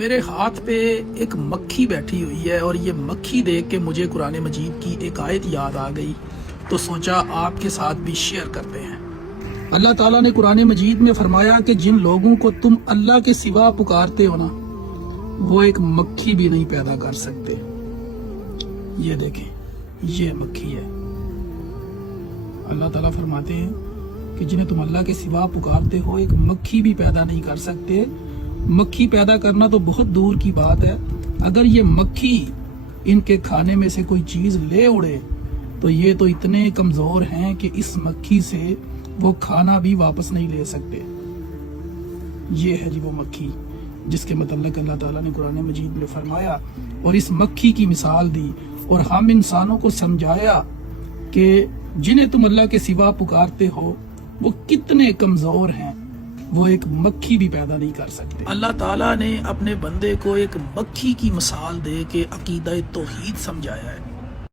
میرے ہاتھ پہ ایک مکھی بیٹھی ہوئی ہے اور یہ مکھی دیکھ کے مجھے قرآن مجید کی ایک آیت یاد آ گئی تو سوچا آپ کے ساتھ بھی شیئر کرتے ہیں۔ اللہ تعالیٰ نے قرآن مجید میں فرمایا کہ جن لوگوں کو تم اللہ کے سوا پکارتے ہو نا وہ ایک مکھی بھی نہیں پیدا کر سکتے۔ یہ دیکھیں، یہ مکھی ہے۔ اللہ تعالیٰ فرماتے ہیں کہ جنہیں تم اللہ کے سوا پکارتے ہو ایک مکھی بھی پیدا نہیں کر سکتے۔ مکھی پیدا کرنا تو بہت دور کی بات ہے، اگر یہ مکھی ان کے کھانے میں سے کوئی چیز لے اڑے تو یہ تو اتنے کمزور ہیں کہ اس مکھی سے وہ کھانا بھی واپس نہیں لے سکتے۔ یہ ہے جی وہ مکھی جس کے متعلق اللہ تعالیٰ نے قرآن مجید میں فرمایا اور اس مکھی کی مثال دی اور ہم انسانوں کو سمجھایا کہ جنہیں تم اللہ کے سوا پکارتے ہو وہ کتنے کمزور ہیں، وہ ایک مکھی بھی پیدا نہیں کر سکتے۔ اللہ تعالیٰ نے اپنے بندے کو ایک مکھی کی مثال دے کے عقیدہ توحید سمجھایا ہے۔